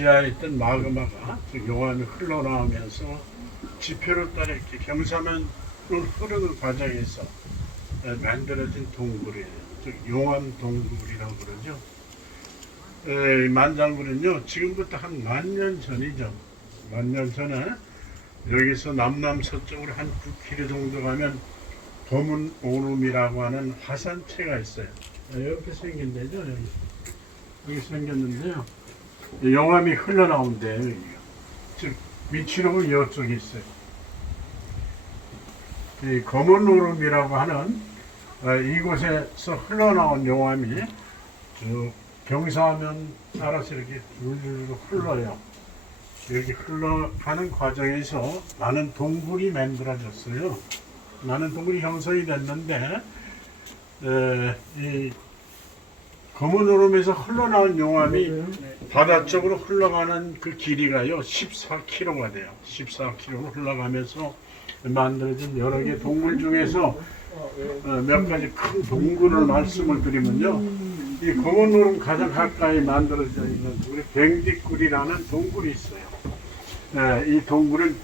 지하에 있던 마그마가 용암이 흘러나오면서 지표를 따라 이렇게 경사면을 흐르는 과정에서 만들어진 동굴이에요. 즉 용암 동굴이라고 그러죠. 만장굴은요, 지금부터 한 10,000년 전이죠. 10,000년 전에 여기서 남남서쪽으로 한 9km 정도 가면 검은 오름이라고 하는 화산체가 있어요. 이렇게 생긴 데죠. 여기 생겼는데요. 용암이 흘러나온대요. 즉 위치로 이쪽에 있어요. 이 검은 오름이라고 하는 이곳에서 흘러나온 용암이 쭉 경사면 따라서 이렇게 줄줄 흘러요. 여기 흘러가는 과정에서 많은 동굴이 만들어졌어요. 많은 동굴이 형성이 됐는데 이 검은 오름에서 흘러나온 용암이 바다 쪽으로 흘러가는 그 길이가요 14km가 돼요. 14km로 흘러가면서 만들어진 여러 개 동굴 중에서 몇 가지 큰 동굴을 말씀을 드리면요, 이 검은 오름 가장 가까이 만들어져 있는 우리 뱅디굴이라는 동굴이 있어요. 이 동굴은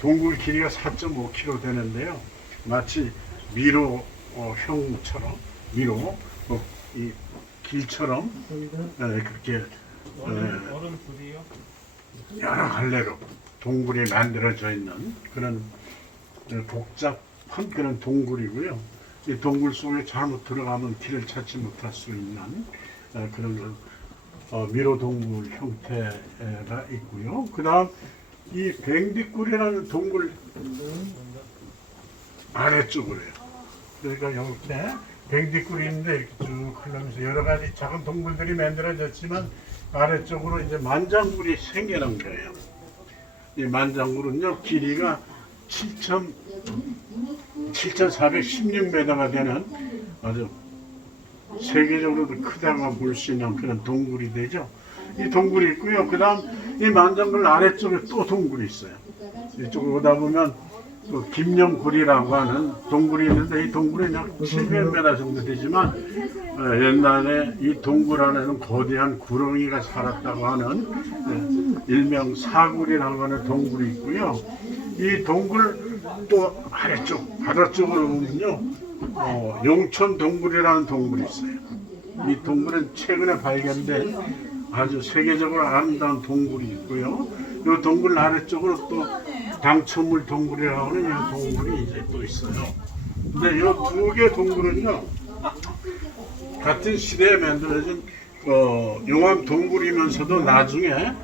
동굴 길이가 4.5km 되는데요, 마치 미로 형처럼 미로 이 길처럼 그렇게 여러 갈래로 동굴이 만들어져 있는 그런 복잡한 그런 동굴이고요. 이 동굴 속에 잘못 들어가면 길을 찾지 못할 수 있는 그런 미로 동굴 형태가 있고요. 그 다음 이 뱅디굴이라는 동굴 아래쪽으로요. 그러니까 이렇게 뱅디굴이 있는데 이렇게 쭉 흘러면서 여러 가지 작은 동굴들이 만들어졌지만 아래쪽으로 이제 만장굴이 생겨난 거예요. 이 만장굴은요, 길이가 7,416m가 되는 아주 세계적으로도 크다고 볼 수 있는 그런 동굴이 되죠. 이 동굴이 있고요. 그 다음 이 만장굴 아래쪽에 또 동굴이 있어요. 이쪽으로 오다 보면 또 김영굴이라고 하는 동굴이 있는데 이 동굴이 약 700m 정도 되지만 옛날에 이 동굴 안에는 거대한 구렁이가 살았다고 하는 일명 사굴이라고 하는 동굴이 있고요. 이 동굴 또 아래쪽 바다 쪽으로 보면요, 용천 동굴이라는 동굴이 있어요. 이 동굴은 최근에 발견된 아주 세계적으로 아름다운 동굴이 있고요. 이 동굴 아래쪽으로 또 당천물 동굴이라고 하는 이 동굴이 이제 또 있어요. 근데 이 두 개 동굴은요, 같은 시대에 만들어진 용암 동굴이면서도 나중에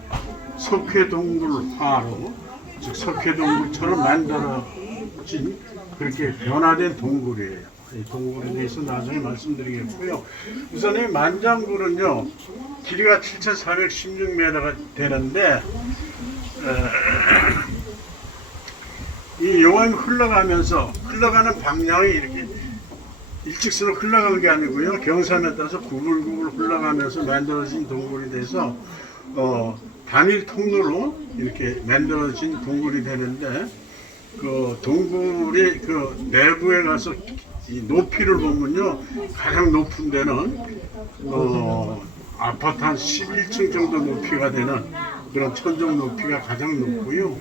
석회동굴화로, 즉 석회동굴처럼 만들어진 그렇게 변화된 동굴이에요. 이 동굴에 대해서 나중에 말씀드리겠고요. 우선 이 만장굴은요, 길이가 7,416m가 되는데 이 용암이 흘러가는 방향이 이렇게 일직선으로 흘러가는 게 아니고요, 경사면에 따라서 구불구불 흘러가면서 만들어진 동굴이 돼서 단일 통로로 이렇게 만들어진 동굴이 되는데, 그 동굴이 그 내부에 가서 이 높이를 보면요, 가장 높은 데는 아파트 한 11층 정도 높이가 되는 그런 천정 높이가 가장 높고요.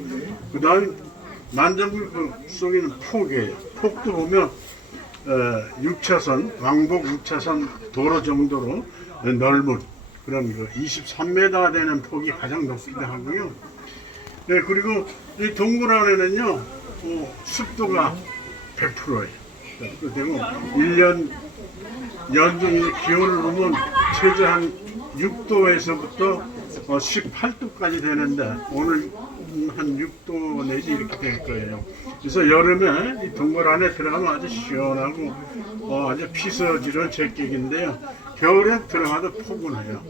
그 다음 만장굴 그 속에는 폭이에요. 폭도 보면 6차선 왕복 6차선 도로 정도로 넓은 그런 그 23m 되는 폭이 가장 높기도 하고요. 네, 그리고 이 동굴 안에는요, 습도가 100%예요. 그리고 1년 연중 기온을 보면 최저 한 6도에서부터 18도까지 되는데 오늘 한 6도 내지 이렇게 될 거예요. 그래서 여름에 이 동굴 안에 들어가면 아주 시원하고 아주 피서지른 제격인데요. 겨울에 들어가도 포근해요.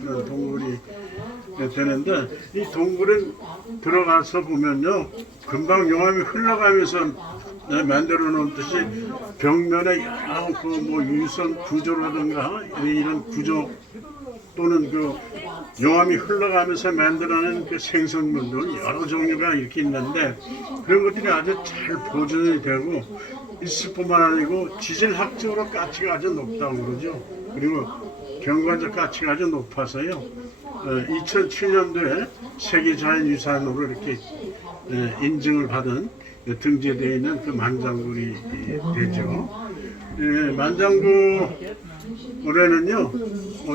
그런 동굴이 되는데, 이 동굴은 들어가서 보면요, 금방 용암이 흘러가면서 만들어 놓은 듯이 벽면에 여러 뭐 유선 구조라든가 이런 구조 또는 그 용암이 흘러가면서 만들어낸 그 생성물들 여러 종류가 이렇게 있는데, 그런 것들이 아주 잘 보존이 되고 있을 뿐만 아니고 지질학적으로 가치가 아주 높다고 그러죠. 그리고 경관적 가치가 아주 높아서요, 2007년도에 세계자연유산으로 이렇게 인증을 받은 등재되어 있는 그 만장굴이 되죠. 만장굴 올해는요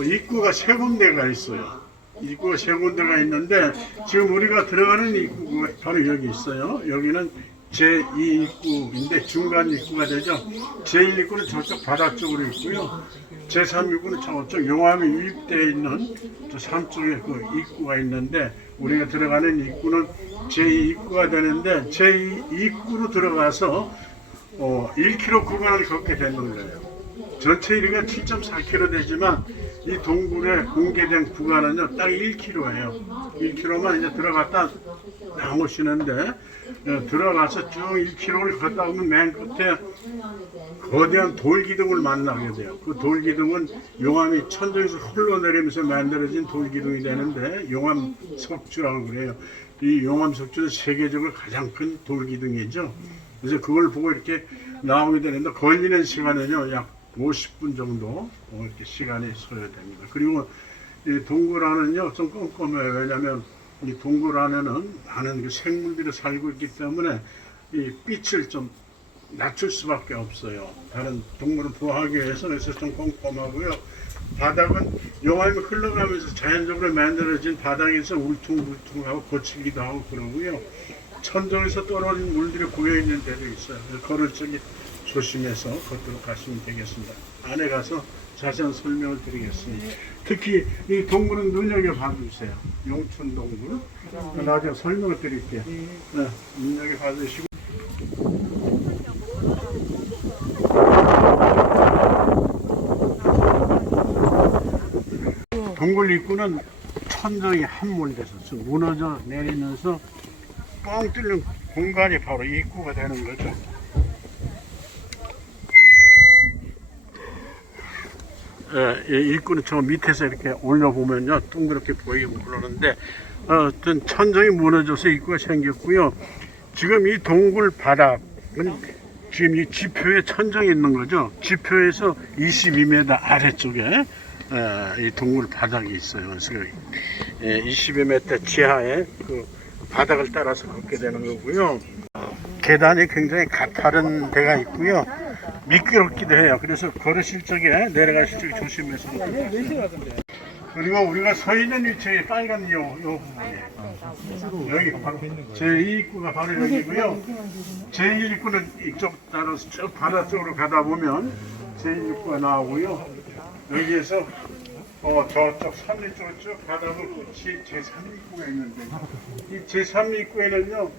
입구가 세 군데가 있어요. 입구가 세 군데가 있는데 지금 우리가 들어가는 입구가 바로 여기 있어요. 여기는 제2 입구인데 중간 입구가 되죠. 제1 입구는 저쪽 바다 쪽으로 있고요. 제3 입구는 저쪽 용암이 유입되어 있는 저 산 쪽에 그 입구가 있는데 우리가 들어가는 입구는 제2 입구가 되는데 제2 입구로 들어가서 1km 구간을 걷게 되는 거예요. 전체 이리가 7.4km 되지만 이 동굴에 공개된 구간은요 딱 1km예요. 1km만 이제 들어갔다 나오시는데 들어가서 쭉 1km를 걷다 보면 맨 끝에 거대한 돌기둥을 만나게 돼요. 그 돌기둥은 용암이 천정에서 흘러내리면서 만들어진 돌기둥이 되는데 용암 석주라고 그래요. 이 용암 석주는 세계적으로 가장 큰 돌기둥이죠. 그래서 그걸 보고 이렇게 나오게 되는데 걸리는 시간은요 약 50분 정도 이렇게 시간이 소요됩니다. 그리고 이 동굴 안은요 좀 꼼꼼해요. 왜냐하면 이 동굴 안에는 많은 그 생물들이 살고 있기 때문에 이 빛을 좀 낮출 수밖에 없어요. 다른 동물을 보호하기 위해서 그래서 좀 꼼꼼하고요. 바닥은 용암이 흘러가면서 자연적으로 만들어진 바닥에서 울퉁불퉁하고 거치기도 하고 그러고요. 천정에서 떨어진 물들이 고여있는 데도 있어요. 걸을 적이 조심해서 걷도록 하시면 되겠습니다. 안에 가서 자세한 설명을 드리겠습니다. 특히 이 동굴은 눈여겨봐 주세요. 용춘 동굴. 나중에 설명을 드릴게요. 눈여겨봐 주시고. 동굴 입구는 천정이 함몰돼서 무너져 내리면서 뻥 뚫린 공간이 바로 입구가 되는 거죠. 입구는 저 밑에서 이렇게 올려보면요 동그랗게 보이고 그러는데 어떤 천정이 무너져서 입구가 생겼고요. 지금 이 동굴 바닥은 지금 이 지표에 천정이 있는 거죠. 지표에서 22m 아래쪽에 이 동굴 바닥이 있어요. 그래서 22m 지하에 그 바닥을 따라서 걷게 되는 거고요. 계단이 굉장히 가파른 데가 있고요. 미끄럽기도 해요. 그래서 걸으실 적에 내려가실 적에 조심해서. 그리고 우리가 서 있는 위치에 빨간 요 부분이에요. 여기 바로 제2 입구가 바로 여기고요. 제1 입구는 이쪽 따라서 쭉 바다 쪽으로 가다 보면 제1 입구가 나오고요. 여기에서 저쪽 산리 쪽으로 쭉 가다 보면 제3 입구가 있는데 이 제3 입구에는요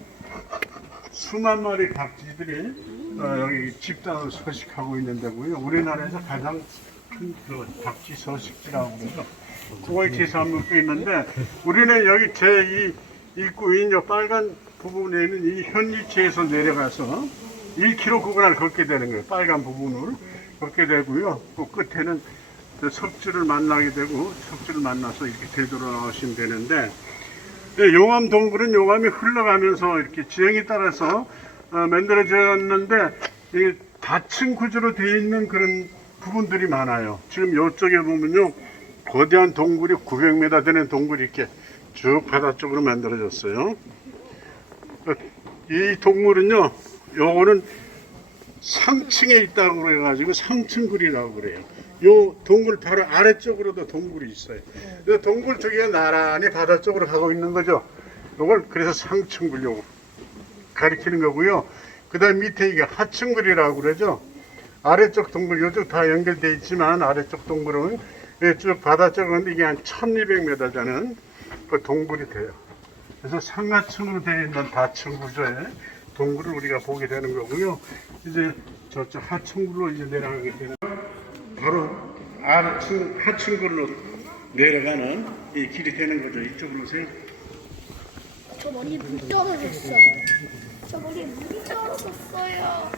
수만 마리 닭쥐들이 여기 집단으로 서식하고 있는 데고요. 우리나라에서 가장 큰 그 닭쥐 서식지라고 그래서 그거에 제3 입구에 있는데 우리는 여기 제2 입구인 요 빨간 부분에 있는 이 현위치에서 내려가서 1km 구간을 걷게 되는 거예요. 빨간 부분을 걷게 되고요. 그 끝에는 석주를 만나게 되고 석주를 만나서 이렇게 되돌아오시면 되는데 용암 동굴은 용암이 흘러가면서 이렇게 지형에 따라서 만들어졌는데 이 닫힌 구조로 되어 있는 그런 부분들이 많아요. 지금 이쪽에 보면요 거대한 동굴이 900m 되는 동굴이 이렇게 쭉 바다 쪽으로 만들어졌어요. 이 동굴은요 요거는 상층에 있다고 그래가지고 상층굴이라고 그래요. 요 동굴 바로 아래쪽으로도 동굴이 있어요. 이 동굴 쪽에 나란히 바다 쪽으로 가고 있는 거죠. 이걸 그래서 상층굴이라고 가리키는 거고요. 그 다음 밑에 이게 하층굴이라고 그러죠. 아래쪽 동굴, 요쪽 다 연결되어 있지만 아래쪽 동굴은 쭉 바다 쪽은 이게 한 1200m 되는 그 동굴이 돼요. 그래서 상하층으로 되어 있는 다층 구조의 동굴을 우리가 보게 되는 거고요. 이제 저쪽 하층굴로 이제 내려가게 되는 바로 하층굴로 내려가는 이 길이 되는 거죠. 이쪽으로 오세요. 저 머리에 물 떨어졌어요. 저 머리에 물이 떨어졌어요.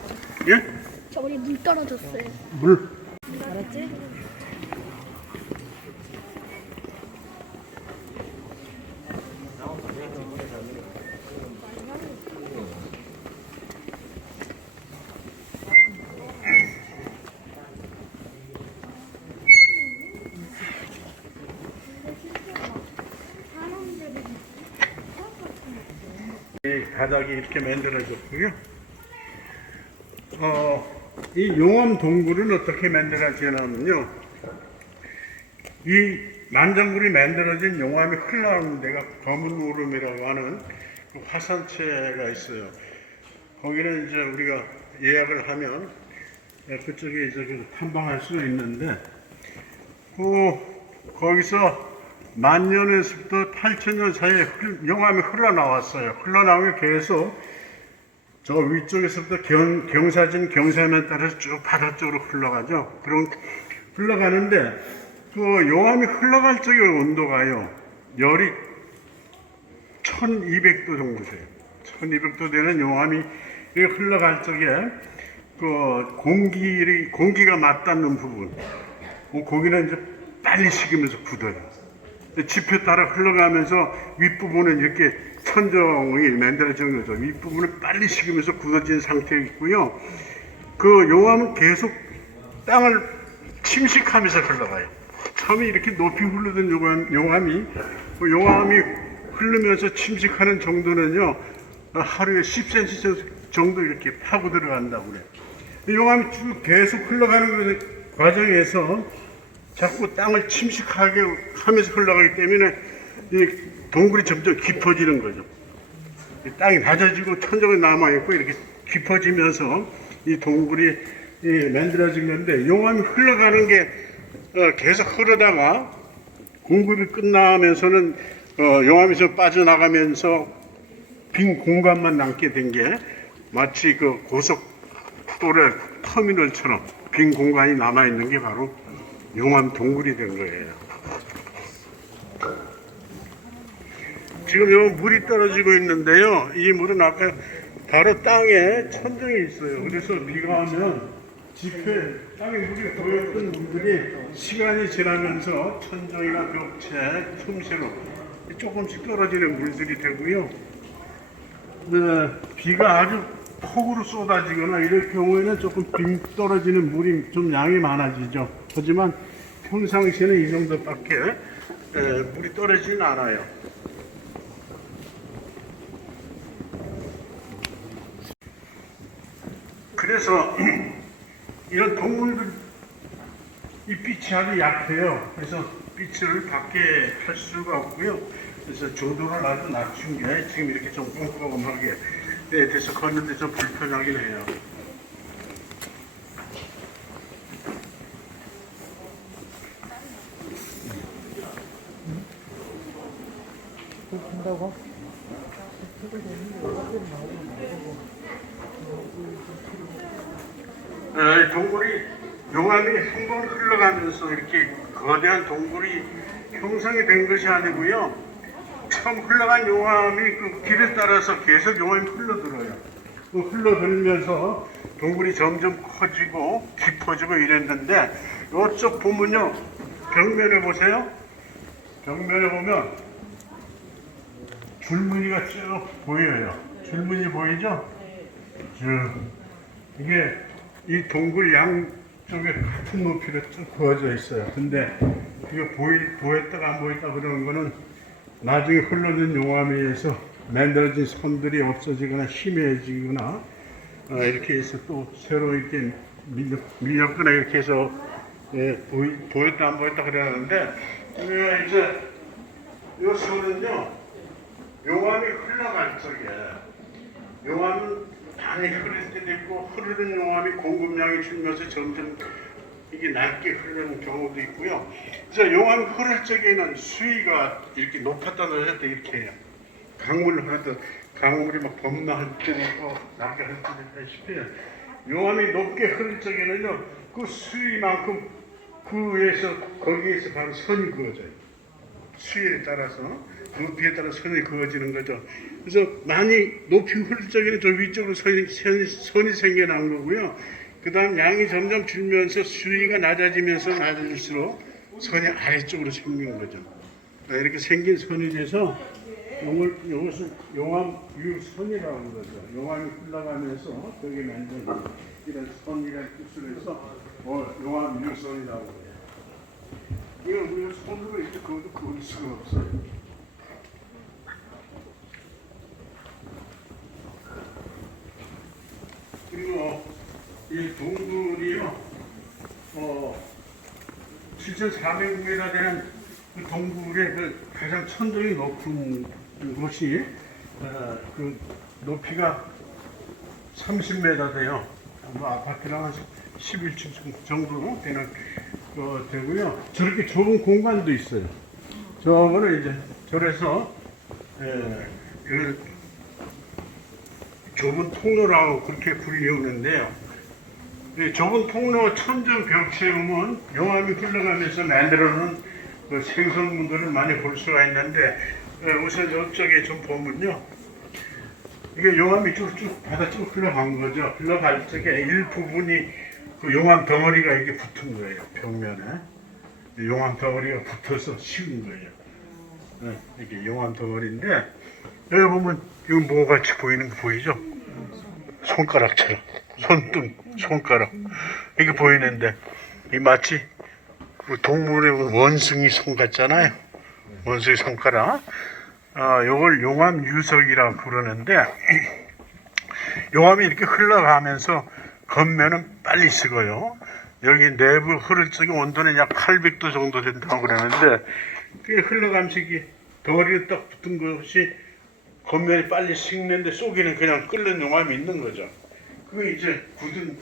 예? 저 머리에 물 떨어졌어요. 물. 알았지? 바닥이 이렇게 만들어졌고요. 이 용암 동굴은 어떻게 만들어지냐면요. 이 만장굴이 만들어진 용암이 흘러나오는 데가 검은 오름이라고 하는 그 화산체가 있어요. 거기는 이제 우리가 예약을 하면 그쪽에 이제 탐방할 수 있는데, 거기서 만년에서부터 8천년 사이에 용암이 흘러나왔어요. 흘러나오면 계속 저 위쪽에서부터 경사진 경사면 따라서 쭉 바다 쪽으로 흘러가죠. 그럼 흘러가는데 그 용암이 흘러갈 적의 온도가요, 열이 1200도 정도 돼요. 1200도 되는 용암이 흘러갈 적에 그 공기가 맞닿는 부분, 거기는 이제 빨리 식으면서 굳어요. 지표 따라 흘러가면서 윗부분은 이렇게 천정이 만들어지는 거죠. 윗부분은 빨리 식으면서 굳어진 상태에 있고요. 그 용암은 계속 땅을 침식하면서 흘러가요. 처음에 이렇게 높이 흐르던 용암이 흐르면서 침식하는 정도는요, 하루에 10cm 정도 이렇게 파고 들어간다고 그래요. 용암이 쭉 계속 흘러가는 과정에서 자꾸 땅을 침식하게 하면서 흘러가기 때문에 이 동굴이 점점 깊어지는 거죠. 땅이 낮아지고 천정이 남아있고 이렇게 깊어지면서 이 동굴이 만들어진 건데, 용암이 흘러가는 게 계속 흐르다가 공급이 끝나면서는 용암에서 빠져나가면서 빈 공간만 남게 된 게 마치 그 고속도로 터미널처럼 빈 공간이 남아있는 게 바로 용암 동굴이 된 거예요. 지금 여기 물이 떨어지고 있는데요. 이 물은 아까 바로 땅에 천정이 있어요. 그래서 비가 오면 지표에 땅에 물이 고였던 물들이 시간이 지나면서 천정이나 벽체, 틈새로 조금씩 떨어지는 물들이 되고요. 비가 아주 폭우로 쏟아지거나 이럴 경우에는 조금 빙 떨어지는 물이 좀 양이 많아지죠. 하지만 평상시에는 이 정도밖에 물이 떨어지진 않아요. 그래서 이런 동물들 이 빛이 아주 약해요. 그래서 빛을 밖에 할 수가 없고요. 그래서 조도를 아주 낮춘 게 지금 이렇게 좀 꼼꼼하게 돼서 걷는데 좀 불편하긴 해요. 동굴이 용암이 한 번 흘러가면서 이렇게 거대한 동굴이 형성이 된 것이 아니고요. 처음 흘러간 용암이 그 길에 따라서 계속 용암이 흘러들어요. 그 흘러들면서 동굴이 점점 커지고 깊어지고 이랬는데, 이쪽 보면요, 벽면에 보세요. 벽면에 보면 줄무늬가 쭉 보여요. 줄무늬 보이죠? 이게 이 동굴 양쪽에 같은 높이로 쭉 그어져 있어요. 근데 이게 보였다가 안 보였다 그러는 거는 나중에 흘러든 용암에 의해서 만들어진 선들이 없어지거나 희미해지거나 이렇게 해서 또 새로 이렇게 밀렸거나 이렇게 해서 보였다 안 보였다 그러는데, 이제 이 선은요, 용암이 흘러갈 적에 용암은 많이 흐를 때도 있고, 흐르는 용암이 공급량이 줄면서 점점 이게 낮게 흐르는 경우도 있고요. 그래서 용암이 흐를 적에는 수위가 이렇게 높았다 낮았다 이렇게 해요. 강물을 흐르듯 강물이 막 범람할 때도 있고 낮게 흐를 때도 있다시피, 용암이 높게 흐를 적에는요, 그 수위만큼 거기에서 바로 선이 그어져요. 수위에 따라서 높이에 따라 선이 그어지는 거죠. 그래서 많이 높이 흐를 적에는 저 위쪽으로 선이 생겨난 거고요. 그 다음 양이 점점 줄면서 수위가 낮아지면서 낮아질수록 선이 아래쪽으로 생긴 거죠. 이렇게 생긴 선이 돼서 이것을 용암 유선이라고 하는 거죠. 용암이 흘러가면서 거기에 만든 이런 선이라는 뜻으로 해서 용암 유선이라고 해요. 이거 우리가 손으로 이렇게 그을 수가 없어요. 이 동굴이요, 7,400m 되는 그 동굴의 그 가장 천정이 높은 곳이 그 높이가 30m 돼요. 뭐 아파트랑 한 11층 정도 되는 거 되고요. 저렇게 좁은 공간도 있어요. 저거는 이제 저래서 그 좁은 통로라고 그렇게 불리우는데요. 이 좁은 통로 천정 벽체에 보면 용암이 흘러가면서 만들어놓은 그 생성물들을 많이 볼 수가 있는데, 우선 이쪽에 좀 보면요, 이게 용암이 쭉쭉 바다 쭉 흘러간 거죠. 흘러갈 적에 일부분이 그 용암 덩어리가 이렇게 붙은 거예요. 벽면에 용암 덩어리가 붙어서 식은 거예요. 이게 용암 덩어리인데, 여기 보면 이거 뭐같이 보이는 거 보이죠? 손가락처럼, 손등, 손가락 이게 보이는데, 이 마치 동물의 원숭이 손 같잖아요. 원숭이 손가락. 요걸 용암 유석이라고 부르는데, 용암이 이렇게 흘러가면서 겉면은 빨리 식어요. 여기 내부 흐를 적에 온도는 약 800도 정도 된다고 그러는데, 그게 흘러가면서 이게 덩어리가 딱 붙은 것이 겉면이 빨리 식는데 속에는 그냥 끓는 용암이 있는 거죠. 그게 이제 굳은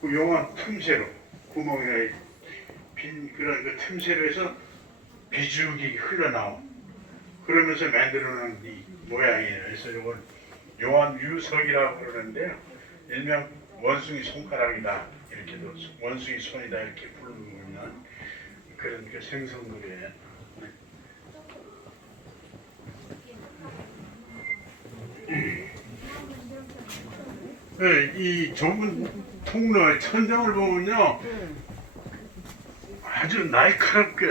그 용암 틈새로, 구멍에 빈 그런 그 틈새로 해서 비죽이 흘러나오. 그러면서 만들어놓은 이 모양이에요. 그래서 이걸 용암 유석이라고 그러는데요. 일명 원숭이 손가락이다, 이렇게도 원숭이 손이다 이렇게 부르는 그런 그 생성물이에요. 이 좁은 통로의 천정을 보면요, 아주 날카롭게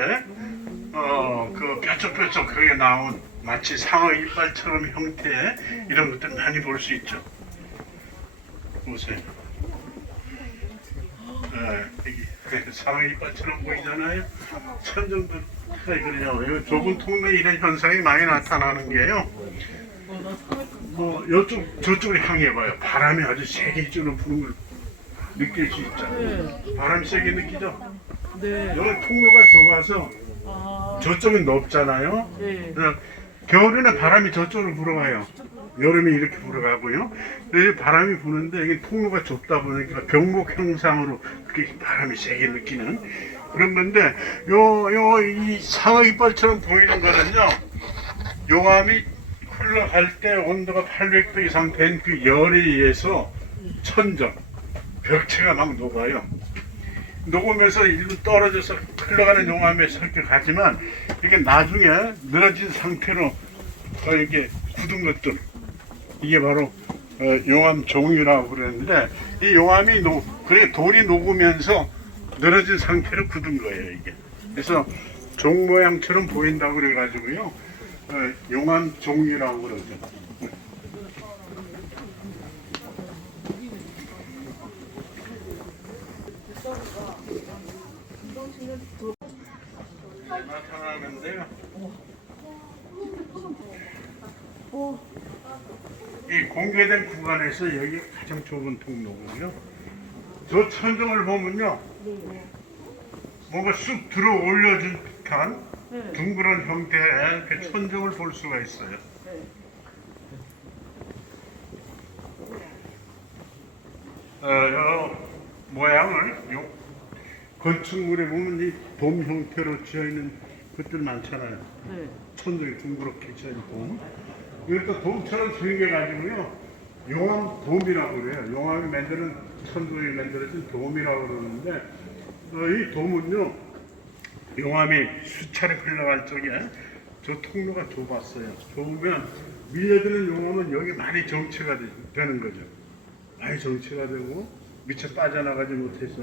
그 뾰족뾰족하게 나온 마치 상어 이빨처럼 형태의 이런 것들 많이 볼 수 있죠. 보세요. 이게 상어 이빨처럼 보이잖아요. 천정도 그래요. 좁은 통로에 이런 현상이 많이 나타나는 게요. 저쪽을 향해 봐요. 바람이 아주 세게 이쪽으로 부는 걸 느낄 수 있죠. 바람이 세게 느끼죠. 네. 여기 통로가 좁아서 저쪽은 높잖아요. 네. 겨울에는 바람이 저쪽으로 불어가요. 여름에 이렇게 불어가고요. 바람이 부는데 이게 통로가 좁다 보니까 병목 형상으로 그렇게 바람이 세게 느끼는 그런 건데, 이 상어 이빨처럼 보이는 거는요, 용암이 흘러갈 때 온도가 800도 이상 된 그 열에 의해서 천정, 벽체가 막 녹아요. 녹으면서 일로 떨어져서 흘러가는 용암에 섞여가지만, 이게 나중에 늘어진 상태로 이렇게 굳은 것들, 이게 바로 용암 종유라고 그러는데, 이 용암이 그래 돌이 녹으면서 늘어진 상태로 굳은 거예요, 이게. 그래서 종 모양처럼 보인다고 그래가지고요, 용암 종유라고 그러죠. 나타나는데요. 이 공개된 구간에서 여기 가장 좁은 통로고요. 저 천정을 보면요, 뭔가 쑥 들어 올려진 듯한 둥그런 형태의 그 천정을 볼 수가 있어요. 모양을 건축물에 보면 이 돔 형태로 지어 있는 것들 많잖아요. 네. 천정이 둥그렇게 지어 있는 돔. 이것도 돔처럼 생겨가지고요, 용암 돔이라고 그래요. 용암이 만드는 천정이 만들어진 돔이라고 그러는데, 이 돔은요, 용암이 수차례 흘러갈 적에 저 통로가 좁았어요. 좁으면 밀려드는 용암은 여기 많이 정체가 되는 거죠. 많이 정체가 되고 미처 빠져나가지 못해서,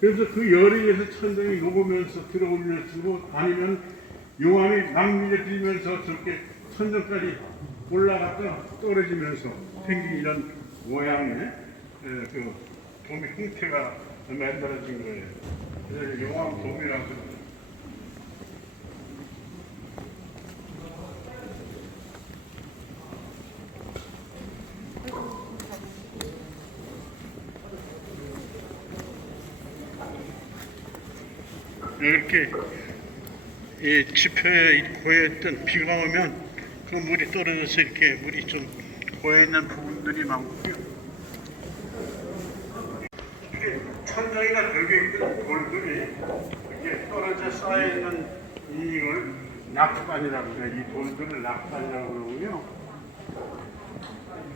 그래서 그 열에 의해서 천정이 녹으면서 들어 올려지고, 아니면 용암이 막 밀려들면서 저렇게 천정까지 올라갔다 떨어지면서 생긴 이런 모양의 그 돔의 형태가 만들어진 거예요. 그래서 용암 돔이라고 합니다. 이렇게 이 지표에 고여있던 비가 오면 그 물이 떨어져서 이렇게 물이 좀 고여있는 부분들이 많고요. 이게 천장이나 벽에 있던 돌들이 이렇게 떨어져 쌓여있는 이걸 낙반이라고 해요. 이 돌들을 낙반이라고 그러고요.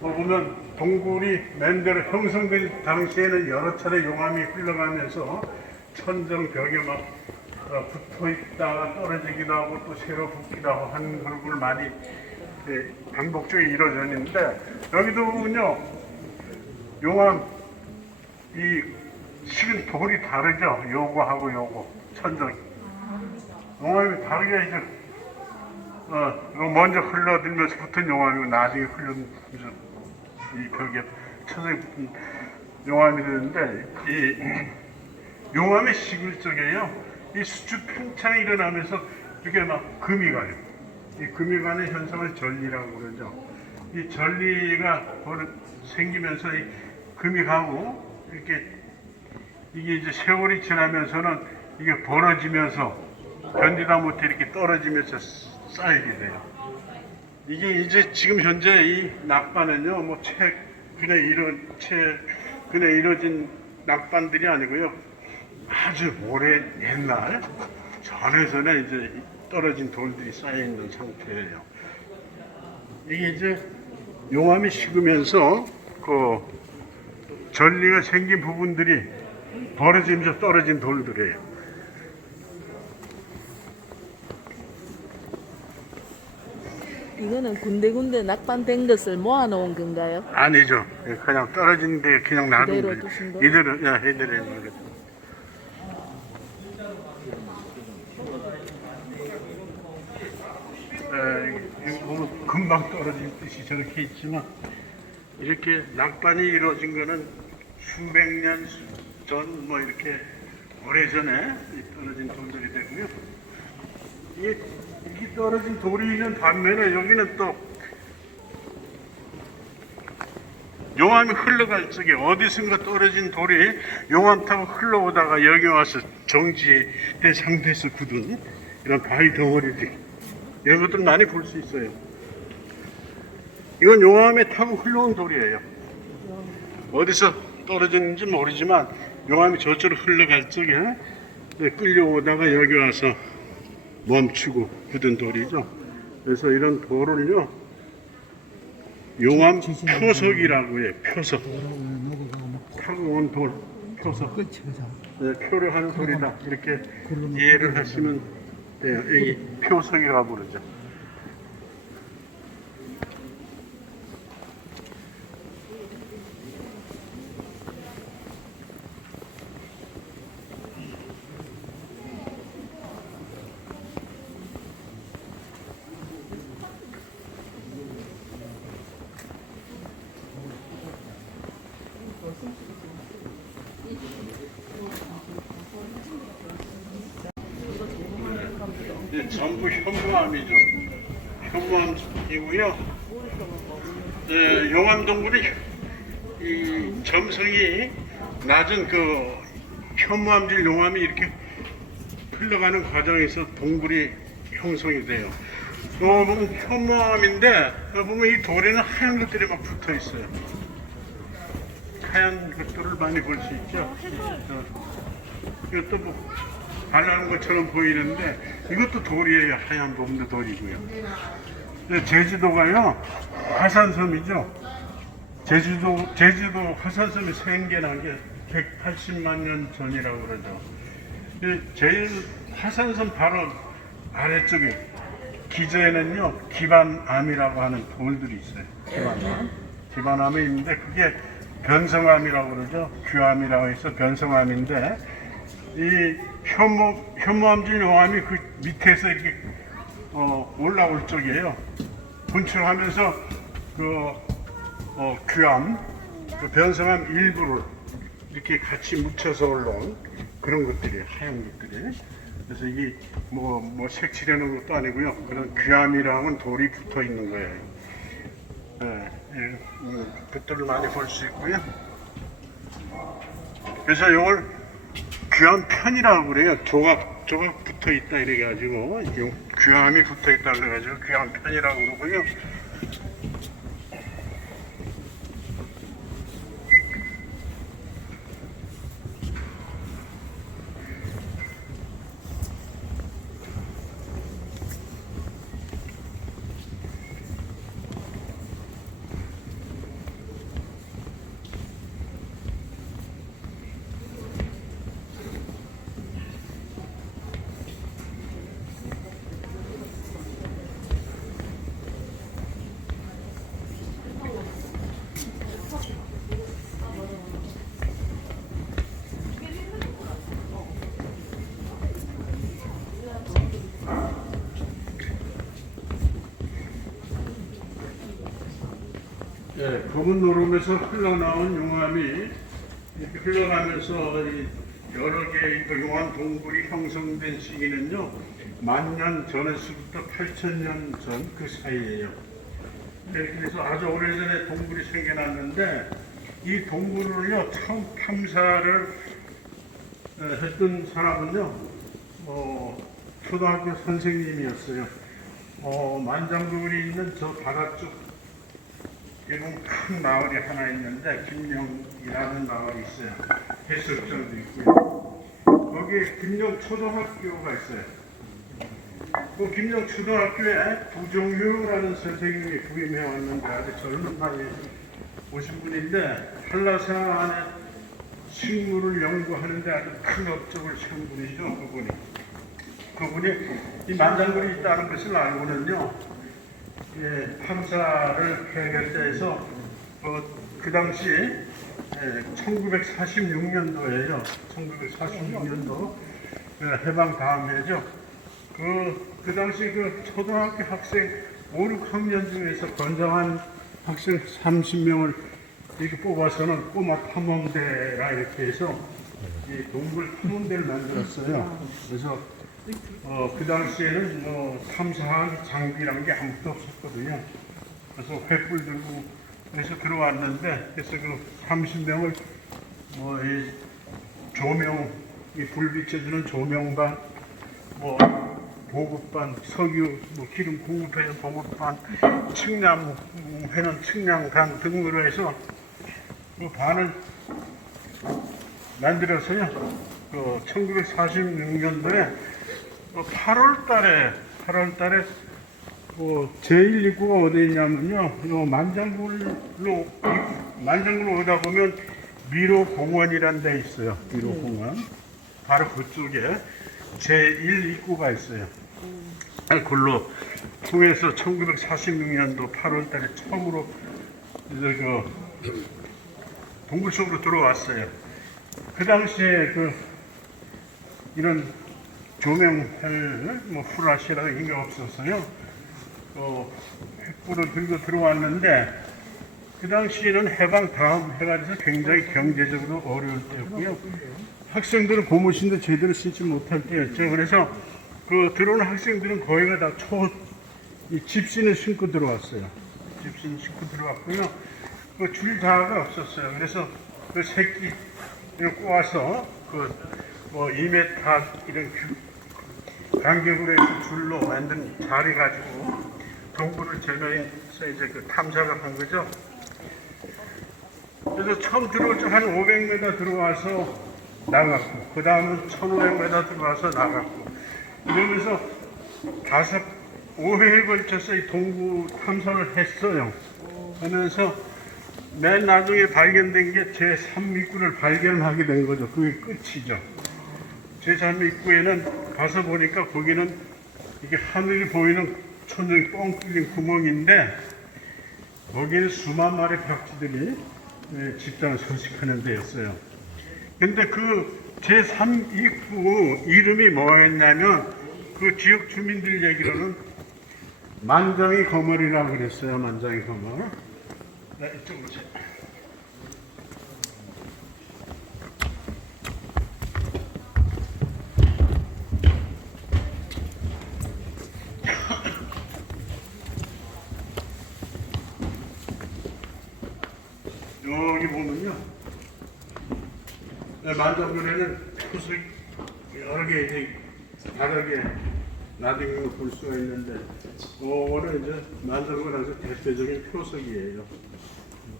보면 동굴이 맨대로 형성된 당시에는 여러 차례 용암이 흘러가면서 천정 벽에 막 붙어 있다가 떨어지기도 하고 또 새로 붙기도 하고 하는 그런 걸 많이 반복적으로 이루어졌는데 여기도 보면요 용암 이 식은 돌이 다르죠. 요거하고 요거 천정이 용암이 다르게 이제 먼저 흘러들면서 붙은 용암이고 나중에 흘러들면서 이 벽에 천정이 붙은 용암이 되는데 이 용암의 식을 적에요. 이 수축 팽창이 일어나면서 이렇게 막 금이 가요. 이 금이 가는 현상을 전리라고 그러죠. 이 전리가 생기면서 이 금이 가고 이렇게 이게 이제 세월이 지나면서는 이게 벌어지면서 견디다 못해 이렇게 떨어지면서 쌓이게 돼요. 이게 이제 지금 현재 이 낙반은요, 뭐 최근에 이루어진 낙반들이 아니고요. 아주 오래 옛날 전에서는 이제 떨어진 돌들이 쌓여 있는 상태예요. 이게 이제 용암이 식으면서 그 전리가 생긴 부분들이 벌어지면서 떨어진 돌들이에요. 이거는 군데군데 낙반된 것을 모아놓은 건가요? 아니죠. 그냥 떨어진데 그냥 놔둔 그대로 거예요. 두신 거? 이대로 있는 거죠. 이거 보면 금방 떨어질 듯이 저렇게 있지만 이렇게 낙반이 이루어진 거는 수백 년 전 뭐 이렇게 오래전에 떨어진 돌들이 되고요. 이게 떨어진 돌이 있는 반면에 여기는 또 용암이 흘러갈 적에 어디선가 떨어진 돌이 용암 타고 흘러오다가 여기 와서 정지된 상태에서 굳은 이런 바위 덩어리들 이런 것들 많이 볼 수 있어요. 이건 용암에 타고 흘러온 돌이에요. 어디서 떨어졌는지 모르지만 용암이 저쪽으로 흘러갈 적에 끌려오다가 여기 와서 멈추고 굳은 돌이죠. 그래서 이런 돌을요 용암 표석이라고 해요. 표석. 타고 온 돌 표석. 네, 표를 하는 돌이다 이렇게 이해를 하시면 돼요. 여기 표석이라고 부르죠. 네, 전부 현무암이죠. 현무암이고요. 네, 용암동굴이 이 점성이 낮은 그 현무암질 용암이 이렇게 흘러가는 과정에서 동굴이 형성이 돼요. 보면 현무암인데 보면 이 돌에는 하얀 것들이 막 붙어 있어요. 하얀 것들을 많이 볼 수 있죠. 이것도 뭐 발라는 것처럼 보이는데 이것도 돌이에요. 하얀 부분도 돌이고요. 제주도가요 화산섬이죠. 제주도 화산섬이 생겨난 게 180만 년 전이라고 그러죠. 제일 화산섬 바로 아래쪽에 기저에는요 기반암이라고 하는 돌들이 있어요. 기반암이 있는데 그게 변성암이라고 그러죠. 규암이라고 해서 변성암인데 이 현무암질 용암이 그 밑에서 이렇게 올라올 적이에요. 분출하면서 규암, 그 변성암 일부를 이렇게 같이 묻혀서 올라온 그런 것들이에요. 하얀 것들이. 그래서 이게 뭐 색칠하는 것도 아니고요. 그런 규암이라는 돌이 붙어 있는 거예요. 것들을 많이 볼 수 있고요. 그래서 이걸 귀한 편이라고 그래요. 조각 붙어 있다 이래가지고 귀함이 붙어 있다 그래가지고 귀한 편이라고 그러고요. 예, 검은 노름에서 흘러나온 용암이 이렇게 흘러가면서 이 여러 개의 그 용암 동굴이 형성된 시기는요, 10,000년 전에서부터 8,000년 전 그 사이예요. 그래서 아주 오래전에 동굴이 생겨났는데 이 동굴을요 처음 탐사를 했던 사람은요 초등학교 선생님이었어요. 만장굴이 있는 저 바다쪽 일본 큰 마을이 하나 있는데 김영이라는 마을이 있어요. 해수욕장도 있고요. 거기에 김영초등학교가 있어요. 그 김영초등학교에 부종유라는 선생님이 부임해 왔는데 아주 젊은 나이에 오신 분인데 한라산 안에 식물을 연구하는데 아주 큰 업적을 세운 분이죠. 그분이 이 만장굴이 있다는 것을 알고는요. 예, 탐사를 해결자에서 그 당시 1946년도에요. 1946년도 해방 다음 해죠. 그 당시 그 초등학교 학생 5, 6학년 중에서 건장한 학생 30명을 이렇게 뽑아서는 꼬마 탐험대라 이렇게 해서 이 동굴 탐험대를 만들었어요. 그래서 그 당시에는 탐사한 장비라는 게 아무것도 없었거든요. 그래서 횃불 들고 그래서 들어왔는데 그래서 그 30명을 이 조명, 이 불 비춰주는 조명반, 보급반, 석유, 기름 공급해는 보급반, 측량해는 측량단 등으로 해서 그 반을 만들어서요. 1946년도에 8월 달에 제1입구가 어디 있냐면요. 만장굴로 오다 보면 미로공원이라는 데 있어요. 미로공원. 바로 그쪽에 제1입구가 있어요. 그걸로 통해서 1946년도 8월 달에 처음으로 동굴 속으로 들어왔어요. 그 당시에 이런 조명할 후라시라는 게 없어서요. 횃불을 들고 들어왔는데 그 당시에는 해방 다음 해가 돼서 굉장히 경제적으로 어려울 때였고요. 학생들은 고무신도 제대로 신지 못할 때였죠. 그래서 들어오는 학생들은 거의가 다 집신을 신고 들어왔어요. 집신 신고 들어왔고요. 줄자가 없었어요. 그래서 그 새끼 꼬아서 2m 이런 간격으로 해서 줄로 만든 자리 가지고 동굴을 제거해서 이제 탐사를 한 거죠. 그래서 처음 들어올 때 한 500m 들어와서 나갔고, 그 다음은 1500m 들어와서 나갔고, 이러면서 5회에 걸쳐서 이 동굴 탐사를 했어요. 그러면서 맨 나중에 발견된 게 제3입구를 발견하게 된 거죠. 그게 끝이죠. 제3입구에는 가서 보니까 거기는 이게 하늘이 보이는 천정이 뻥 뚫린 구멍인데 거기는 수만 마리의 박쥐들이 집단을 서식하는 데였어요. 근데 그 제3입구 이름이 뭐였냐면 그 지역 주민들 얘기로는 만장의 거머리라고 그랬어요. 만장의 거머리. 네, 이쪽으로 오세요. 여기 보면요. 만장굴에는 표석 여러 개 이제 바닥에 나중에 볼 수가 있는데, 오늘 이제 만들고 나서 대표적인 표석이에요.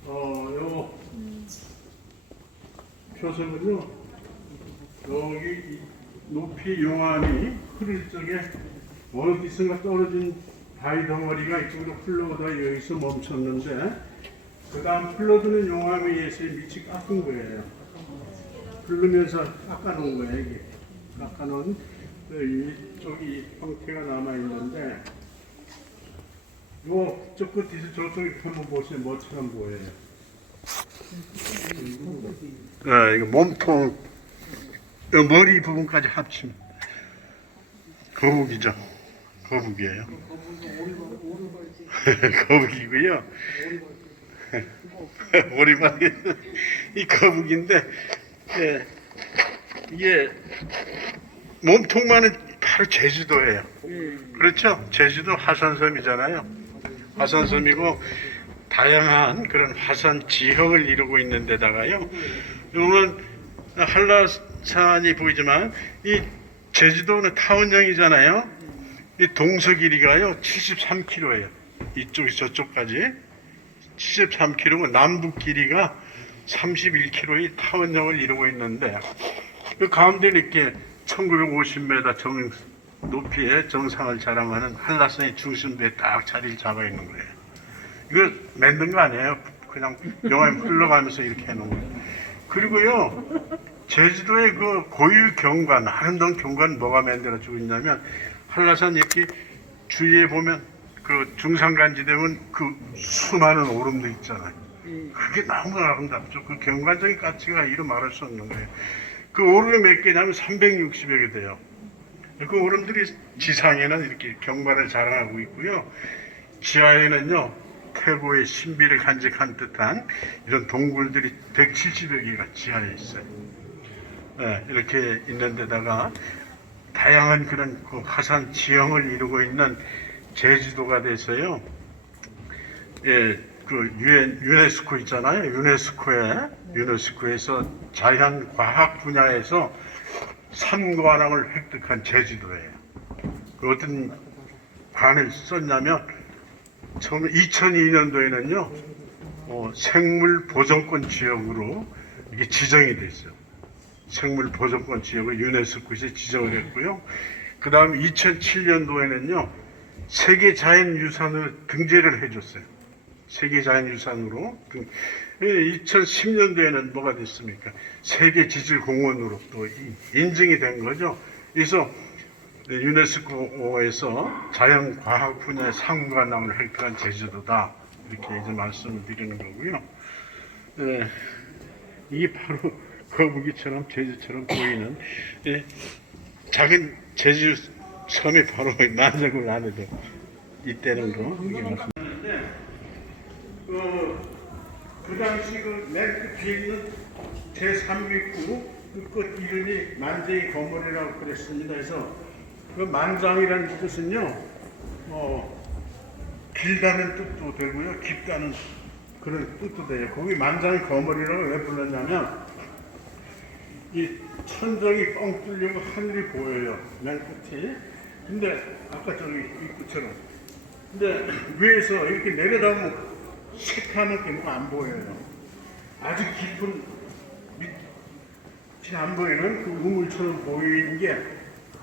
요 표석은요, 여기 이 높이 용암이 흐를 적에 어디선가 떨어진 바위 덩어리가 이쪽으로 흘러오다 여기서 멈췄는데, 그 다음 흘러드는 용암에 의해서 밑이 깎은 거예요. 흐르면서 깎아놓은 거예요. 이게 깎아놓은 이쪽이 형태가 남아있는데, 저 끝에서 저쪽에 한번 보세요. 뭐처럼 보여요? 이거 몸통, 머리 부분까지 합치면 거북이죠. 거북이에요. 거북이고요. 오리발이 이 거북인데, 이게 몸통만은 바로 제주도예요. 그렇죠? 제주도 화산섬이잖아요. 화산섬이고 다양한 그런 화산 지형을 이루고 있는 데다가요. 이건 한라산이 보이지만 이 제주도는 타원형이잖아요. 이 동서 길이가요 73km예요. 이쪽에서 저쪽까지 73km고 남북 길이가 31km의 타원형을 이루고 있는데, 그 가운데 이렇게 1950m 높이의 정상을 자랑하는 한라산의 중심부에 딱 자리를 잡아 있는 거예요. 이거 만든 거 아니에요. 그냥 영화에 흘러가면서 이렇게 해놓은 거예요. 그리고요, 제주도의 그 고유 경관, 아름다운 경관 뭐가 만들어지고 있냐면, 한라산 이렇게 주위에 보면 그 중산간지 되면 그 수많은 오름도 있잖아요. 그게 너무 아름답죠. 그 경관적인 가치가 이루 말할 수 없는 거예요. 그 오름이 몇 개냐면 360여 개 돼요. 그 오름들이 지상에는 이렇게 경관을 자랑하고 있고요. 지하에는요, 태고의 신비를 간직한 듯한 이런 동굴들이 170여 개가 지하에 있어요. 이렇게 있는 데다가 다양한 그런 그 화산 지형을 이루고 있는 제주도가 돼서요. 그 유네스코 있잖아요. 유네스코에서 자연 과학 분야에서 3관왕을 획득한 제주도예요. 그 어떤 관을 썼냐면, 처음 2002년도에는요, 생물 보존권 지역으로 이게 지정이 됐어요. 생물 보존권 지역을 유네스코에서 지정을 했고요. 그 다음 2007년도에는요, 세계 자연유산으로 등재를 해줬어요. 세계 자연유산으로. 2010년도에는 뭐가 됐습니까? 세계 지질공원으로 또 인증이 된 거죠. 그래서 유네스코에서 자연과학 분야의 상관왕을 획득한 제주도다. 이렇게 이제 말씀을 드리는 거고요. 이게 바로 거북이처럼 제주처럼 보이는 작은 제주 섬이 바로 난적을 안에도 있다는 거 이게 말씀드리는데, 그 당시 그 맨 끝에 있는 제3밑구 그 끝 이름이 만장의 거머리라고 그랬습니다. 그래서 그 만장이라는 뜻은요, 길다는 뜻도 되고요, 깊다는 그런 뜻도 돼요. 거기 만장의 거머리라고 왜 불렀냐면, 이 천정이 뻥 뚫리고 하늘이 보여요. 맨 끝이. 근데 아까 저기 입구처럼. 근데 위에서 이렇게 내려다보면 새카만 게 뭐가 안 보여요. 아주 깊은 밑이 안 보이는 그 우물처럼 보이는 게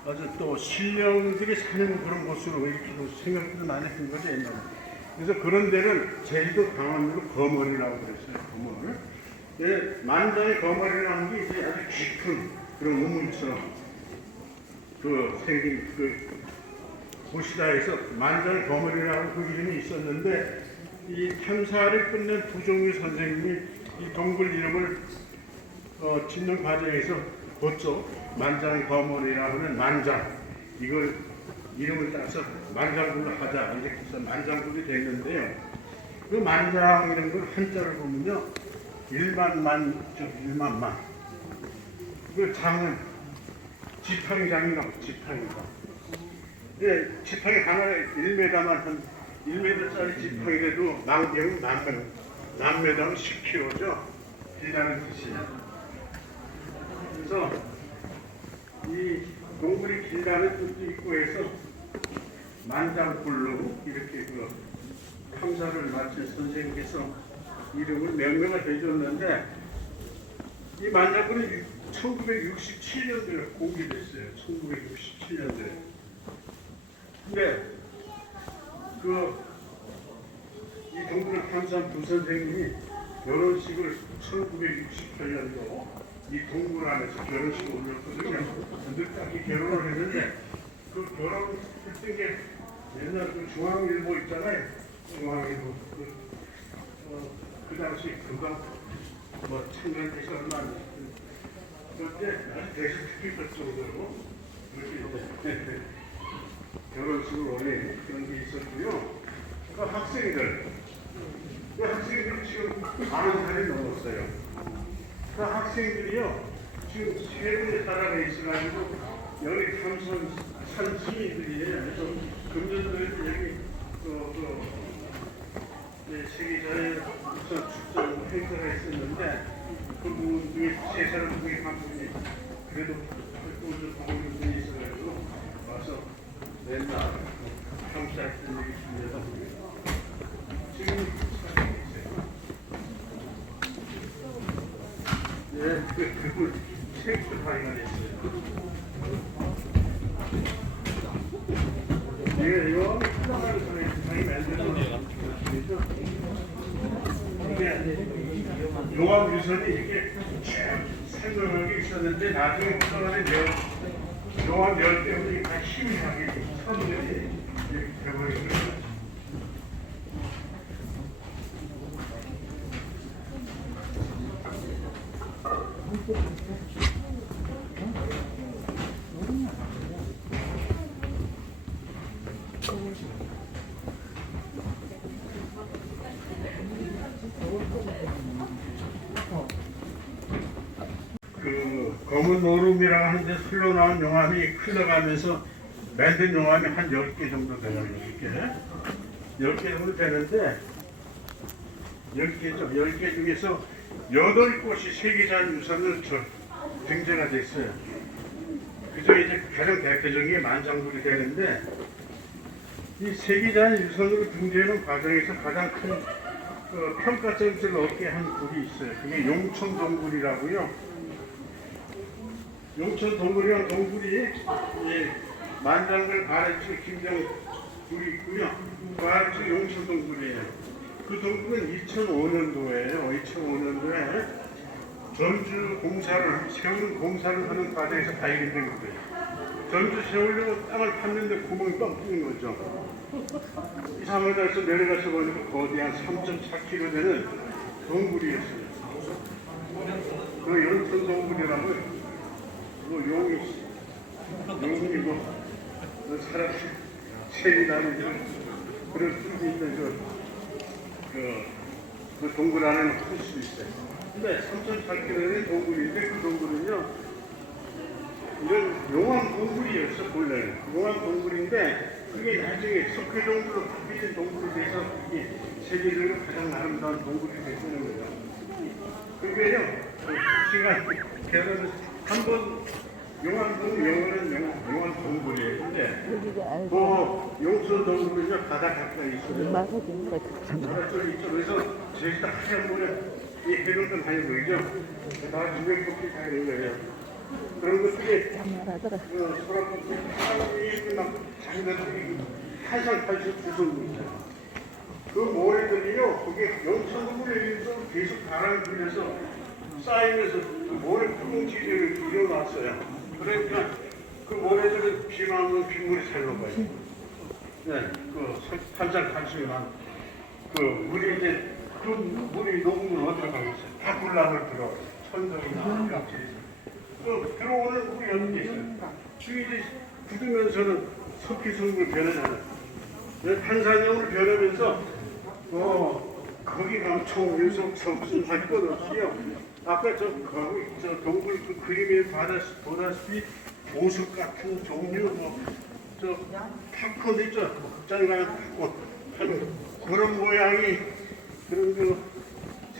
아주 또 신령들이 사는 그런 곳으로 이렇게 생각도 많이 한 거죠, 옛날에. 그래서 그런 데를 제주도 강원도로 거머리라고 그랬어요. 거머리. 만장의 거머리라는 게 이제 아주 깊은 그런 우물처럼 그 생긴 그 곳이다 해서 만장의 거머리라고 그 이름이 있었는데, 이 탐사를 끝낸 부종유 선생님이 이 동굴 이름을 짓는 과정에서 그쪽 만장의 거머리라고 하는 만장, 이걸 이름을 따서 만장굴로 하자 이렇게 해서 만장굴이 됐는데요. 그 만장이라는 걸 한자를 보면요, 1만만. 그 장은 지팡이장이라고, 지팡이장. 지팡이 하나에 1m만 한 1m짜리 지팡이라도 만경은 남매당 10kg죠. 길다는 뜻이에요. 그래서 이 동굴이 길다는 뜻도 있고 해서 만장굴로 이렇게 그 탐사를 마친 선생님께서 이름을 명명을 해줬는데 이 만장굴은 1967년도에 공개됐어요. 1967년도에. 근데 이 동굴을 탐사한 두 선생님이 결혼식을 1968년도 이 동굴 안에서 결혼식을 올렸거든요. 늦게 결혼을 했는데 그 결혼했던 게 옛날 그 중앙일보 있잖아요. 중앙일보 그 당시 금방 창간돼서 얼마 안 됐어요. 그때 아주 대식특별 정도로 그렇게 결혼식을 올린 그런 게 있었고요. 그 학생들이 지금 40살이 넘었어요. 그 학생들이요, 지금 세분에 살아가 있어가지고, 여기 산 시민들이에요. 그래서 금년도에 여기, 세계사회 우선 축전 행사가 있었는데, 그 분이, 세 사람 중에 한 분이, 그래도 활동을 좀 하고 있는 분이 있어가지고, 와서 맨날 평소했던 얘기 중에서, 지금 네, 그걸 책도 발간했어요. 이거 하나를 자기 만드는 거죠. 이게 용암유선이 이렇게 쭉 생각하게 있었는데 나중에 부서가는 용암열 때문에 다 힘이 나게 선들이 이렇게 돼버린 거예요. 그 검은 노름이라고 하는데 흘러나온 용암이 흘러가면서 만든 용암이 한 10개 정도 되는 거예요. 10개 정도 되는데 10개 중에서 8곳이 세계자연 유산으로 등재가 됐어요. 그중에 이제 가장 대표적인 게 만장굴이 되는데 이 세계자연 유산으로 등재하는 과정에서 가장 큰 평가 점수를 얻게 한 굴이 있어요. 그게 용천동굴이라고요. 용천동굴이란 동굴이 만장굴 아래쪽 김정굴이 있고요. 그 아래쪽 용천동굴이에요. 그 동굴은 2005년도에요. 2005년도에 전주 세우는 공사를 하는 과정에서 발견된 거예요. 전주 세우려고 땅을 팠는데 구멍이 뻥 뚫린 거죠. 이 상황에서 내려가서 보니까 거대한 3.4km 되는 동굴이었어요. 그 용천 동굴이라고 용이 사람 색이 나는 그런 흙이 있는 그 동굴 안에는 풀 수 있어요. 근데 3.8km의 동굴인데 그 동굴은요, 이런 용암 동굴이었어, 본래는. 용암 동굴인데, 그게 나중에 석회동굴로 바뀌는 동굴이 돼서 이게 세계적으로 가장 아름다운 동굴이 되는 거죠. 그게요, 시간 계산을 한번 영어는 용암 동굴이에요. 근데 그 용천 동굴은요, 바다 가까이 있어요. 바다 쪽에 있죠. 그래서 제주도 하얀 물에 이 해변도 많이 보이죠. 다 주변꽃이 다 있는 거예요. 그런 것들이 소라꽃이 막 자기들이 한상팔씩 주성고 있어요. 그 모래들이요, 그게 용천동굴에 의해서 계속 바람을 불려서 쌓이면서 그 모래 구멍지대를 일어났어요. 그러니까 그 모래들은 비만 오면 빗물이 잘 녹아요. 네, 그 탄산 칼슘만 그 물이 이제 그 물이 녹으면 어디로 가겠어요? 다 굴락을 들어와요. 천정이나 각지에서. 그 들어오는 물이 어디 있어요? 지금 이제 굳으면서는 석회성물 변하잖아요. 탄산염을 변하면서 거기 가면 총유속 석순 할 것 없이요. 아까 저 동굴 그 그림에 보다시피 보석 같은 종류 저 팝콘 있죠? 짱가는 팝콘 그런 모양이 그런 그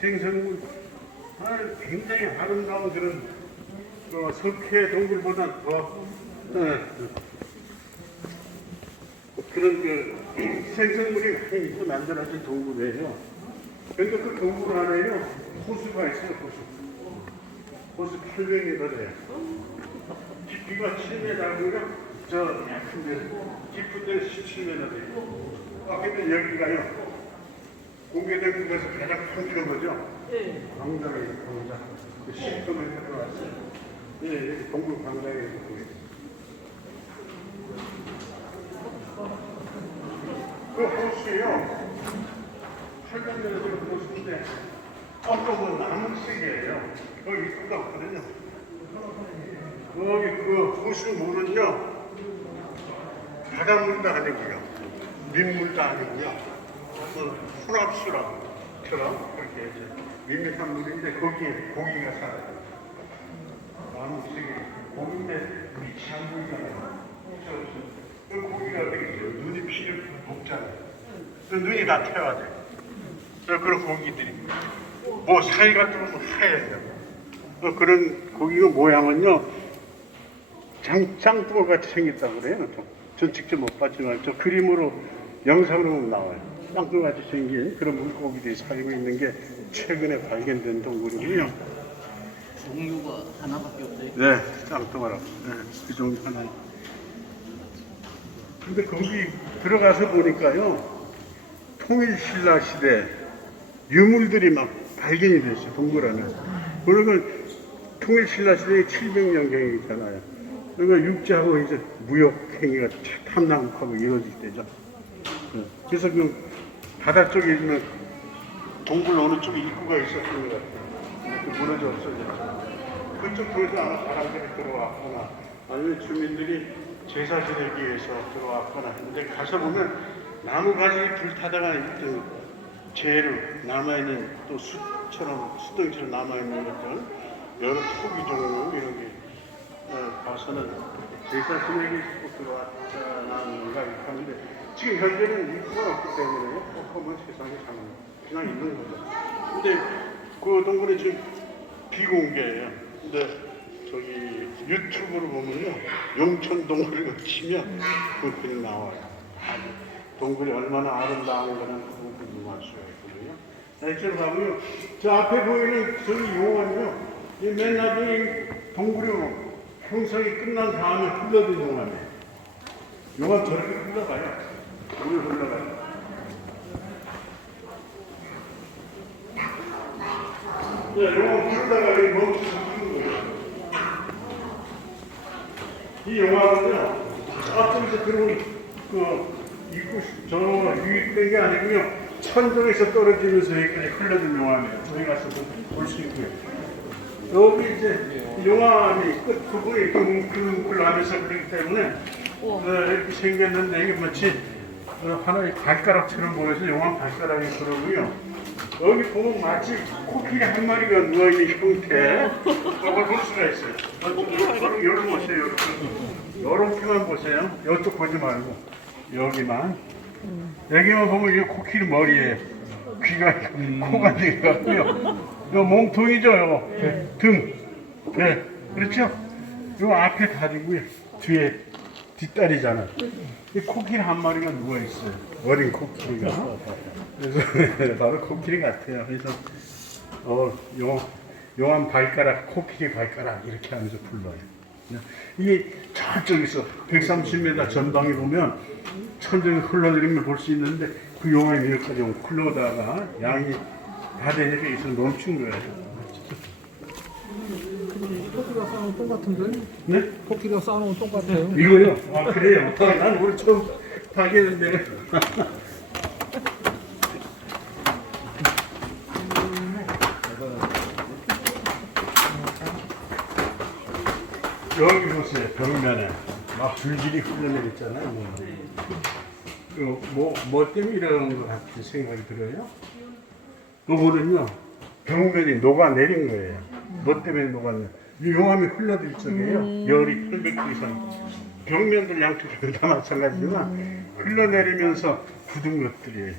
생성물 굉장히 아름다운 그런 석회 동굴보다 더 그런 생성물이 많이 있어 만들어진 동굴이에요. 그런데 그 동굴 안에요 호수가 있어요. 호수 800m 돼요. 깊이가 7m고요. 저 약한데 깊은 데 17m 돼요. 근데 여기가요 공개된 곳에서 가장 큰 거죠. 광장이에요. 광장. 10km 들어왔어요. 예, 여기 동굴 광장에 있어요. 그 호수요. 800m 되는 호수인데 조금은 나무색이에요. 거기 입구가 없거든요. 거기 그 호수 물은요 바닷물도 아니고요 민물도 아니고요 혼합수라처럼 그렇게 이제 밋밋한 물인데 거기에 고기가 살아요. 나무색이 고기인데 빛이 안 보이잖아요. 그 고기가 어떻게 있어요? 눈이 피를 먹잖아요. 그 눈이 다 태워져요. 그런 고기들이 뭐 사이 같은 건 하얘요. 그런 고기가 모양은요 짱뚱어 같이 생겼다고 그래요. 전 직접 못 봤지만 저 그림으로 영상으로 나와요. 짱뚱어 같이 생긴 그런 물고기들이 살고 있는 게 최근에 발견된 동굴이고요. 종류가 하나밖에 없어요. 네, 짱뚱어라고. 네, 그 종류 하나. 근데 거기 들어가서 보니까요 통일신라 시대 유물들이 막 발견이 됐어요. 동굴 안에. 그리고 통일신라 시대에 700년경이잖아요. 그러니까 육지하고 이제 무역 행위가 탐랑하고 이루어질 때죠. 그래서 그 바다 쪽에 있는 동굴 어느 쪽에 입구가 있었던 것 같아요. 그 무너져 없어졌죠. 그쪽 통해서 아마 사람들이 들어왔거나 아니면 주민들이 제사 지내기 위해서 들어왔거나 했는데 가서 보면 나무가지 불타다가 있던 재료 남아있는 또 숯처럼 수덩이처럼 남아있는 것들 여러 토기 종류 이런 게 봐서는 제사 지내기 위해서 들어왔다는 건가 이렇게 하는데 지금 현재는 입구가 없기 때문에 보면 세상에 그냥 있는 거죠. 근데 그 동굴이 지금 비공개예요. 근데 저기 유튜브로 보면요 용천 동굴을 치면 그냥 나와요. 동굴이 얼마나 아름다운 거는 그거 궁금할 수가 있거든요. 이쪽으로 가면요 저 앞에 보이는 저기 용암이요 이 맨 나중에 동굴이 형성이 끝난 다음에 흘러든 용암이에요. 용암 저렇게 흘러가요. 물을 흘러가요. 네, 용암 흘러다가 여기 멈춰서 흐르는 거예요. 이 용암은요 앞쪽에서 들어온 그 입구 저 유입된 게 아니고요 천정에서 떨어지면서 여기까지 흘러든 용암이에요. 저희 가서 볼 수 있고요. 여기 이제 용암이 끝 부분이 그 하면서 그렇기 때문에 이렇게 생겼는데 이게 마치 하나의 발가락처럼 보여서 용암 발가락이 그러고요. 여기 보면 마치 코끼리 한 마리가 누워있는 형태 그걸 볼 수가 있어요. 여기 보세요. 이렇게만 보세요. 이쪽 보지 말고 여기만. 여기만 보면 이게 코끼리 머리에 귀가 코가 들어가고요. 요 몸통이죠. 요 등. 네, 그렇죠? 요 앞에 다리고요. 뒤에 뒷다리잖아. 이 코끼리 한 마리가 누워 있어요. 어린 코끼리가. 그래서 바로 코끼리 같아요. 그래서 용암 발가락, 코끼리 발가락 이렇게 하면서 불러요. 이게 저쪽에서 130m 전방에 보면 천정이 흘러내리면 볼 수 있는데 그 용암이 여기까지 흘러다가 양이 바다에 있어 멈춘 거예요. 코끼리가 싸놓은 똥 같은데? 네? 코끼리가 싸놓은 똥 같아요. 이거요? 아 그래요? 난 오늘 처음 타겠는데. 여기 보세요. 벽면에 막 줄줄이 흘러내렸잖아요. 뭐 때문에 이런 것 같은 생각이 들어요? 요거는요 벽면이 녹아내린 거예요. 뭐 때문에 녹았냐? 이 용암이 흘러들 적이에요. 열이 800도 이상. 벽면들 양쪽으로 다 마찬가지지만 흘러내리면서 굳은 것들이에요.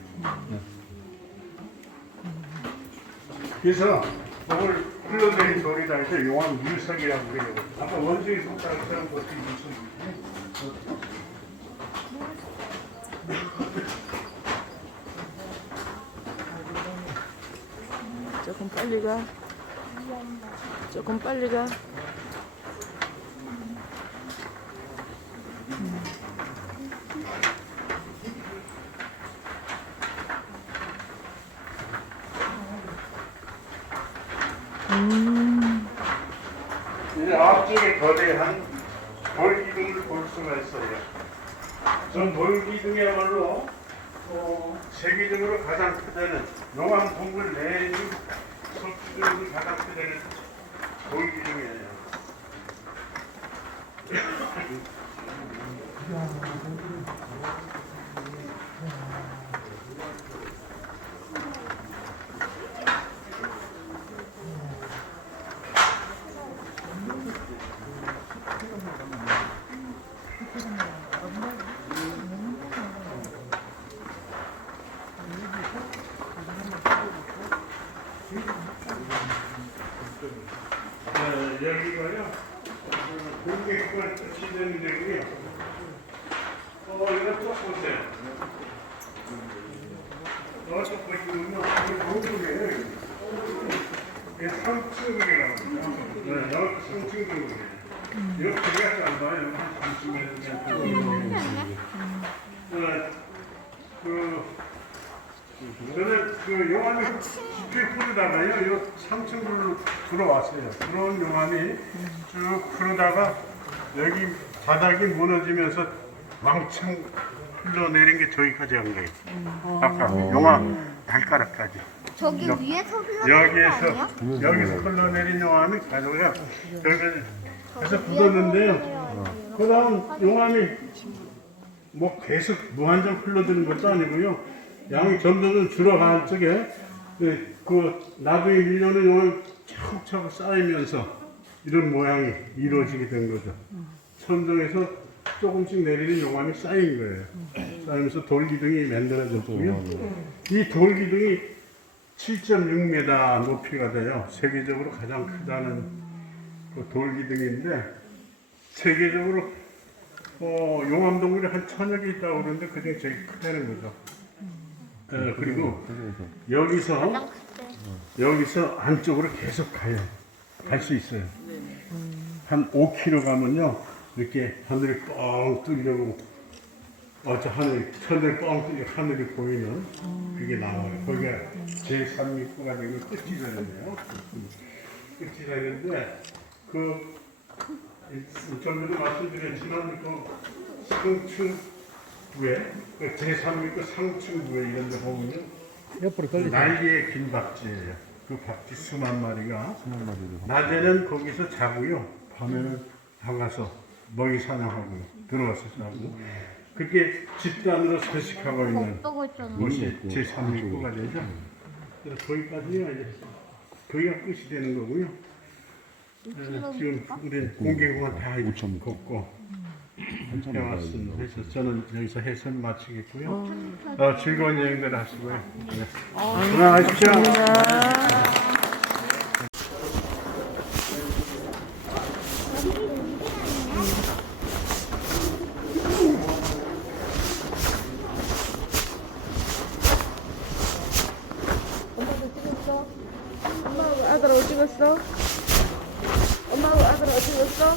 그래서 돌 흘러내린 돌이라 해서 용암 물석이라고 그래요. 아까 원숭이 손가락 세운 것도 물석이지. 조금 빨리 가. 조금 빨리 가. 이제 앞쪽에 거대한 돌기둥을 볼 수가 있어요. 전 돌기둥이야말로 세계적으로 가장 크다는 용암 동굴 내에 석주둥이 가장 크다는 돌기둥이에요. 여기가요, 공개권 끝이 되는 데고요. 이거 쭉 보세요. 쭉 보시면요, 이거 동굴이에요. 이게 상층이라고 합니다. 여기 상층동굴이에요. 이렇게 되게 짧아요. 한 30m 저는 그 용암이 깊이 흐르다가요, 이 상층으로 들어왔어요. 들어온 용암이 쭉 흐르다가 여기 바닥이 무너지면서 왕창 흘러내린 게 저기까지 한 거예요. 아까 용암 발가락까지. 저기 여- 위에서 흘러내린 거 여기서 흘러내린 용암이 가져가 여기까지 해서 굳었는데요. 그 다음 용암이 뭐 계속 무한정 흘러드는 것도 아니고요. 양이 점점 줄어가는 쪽에 그 나무에 밀려는 용암이 차곡차곡 쌓이면서 이런 모양이 이루어지게 된 거죠. 천정에서 조금씩 내리는 용암이 쌓인 거예요. 쌓이면서 돌기둥이 만들어졌고요. 이 돌기둥이 7.6m 높이가 돼요. 세계적으로 가장 크다는 그 돌기둥인데 세계적으로 용암동굴이 한 1000여 개 있다고 그러는데 그중에 제일 크다는 거죠. 그리고 여기서 안쪽으로 계속 갈 수 있어요. 한 5km 가면요, 이렇게 하늘이 뻥 뚫려고, 하늘이 뻥 뚫려 하늘이 보이는 그게 나와요. 거기가 제3입구가 되고 끝이 되는데요. 끝이 되는데, 전에도 말씀드렸지만, 상층부에, 제3입구 상층부에 이런 데 보면요, 옆으로 걸리죠. 날개의 긴 박쥐예요. 그 박쥐 수만 마리가 낮에는 거기서 자고요, 밤에는 나가서 먹이 사냥하고 들어와서 자고, 그렇게 집단으로 서식하고 있는 곳이 제3입구가 되죠. 그래서 거기까지요, 이제 거기가 끝이 되는 거고요. 지금 우리 공개공원 다 걷고 해왔습니다. 그래서 저는 여기서 해설 마치겠고요. 즐거운 여행들 하시고요. 네. 건강하십시오. 엄마하고 아들 어디 갔어? 엄마하고 아들 어디 갔어?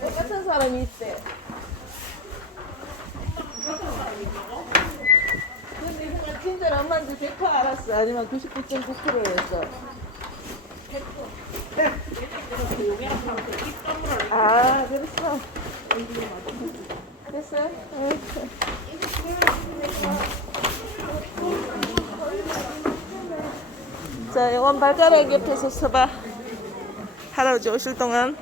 똑같은 사람이 있대. 근데 정말 진짜 엄마한테 100% 알았어? 아니면 99.9%였어? 아, 그랬어. 됐어요? 자, 자, 영원 발가락 옆에서 서봐. 할아버지 오실 동안.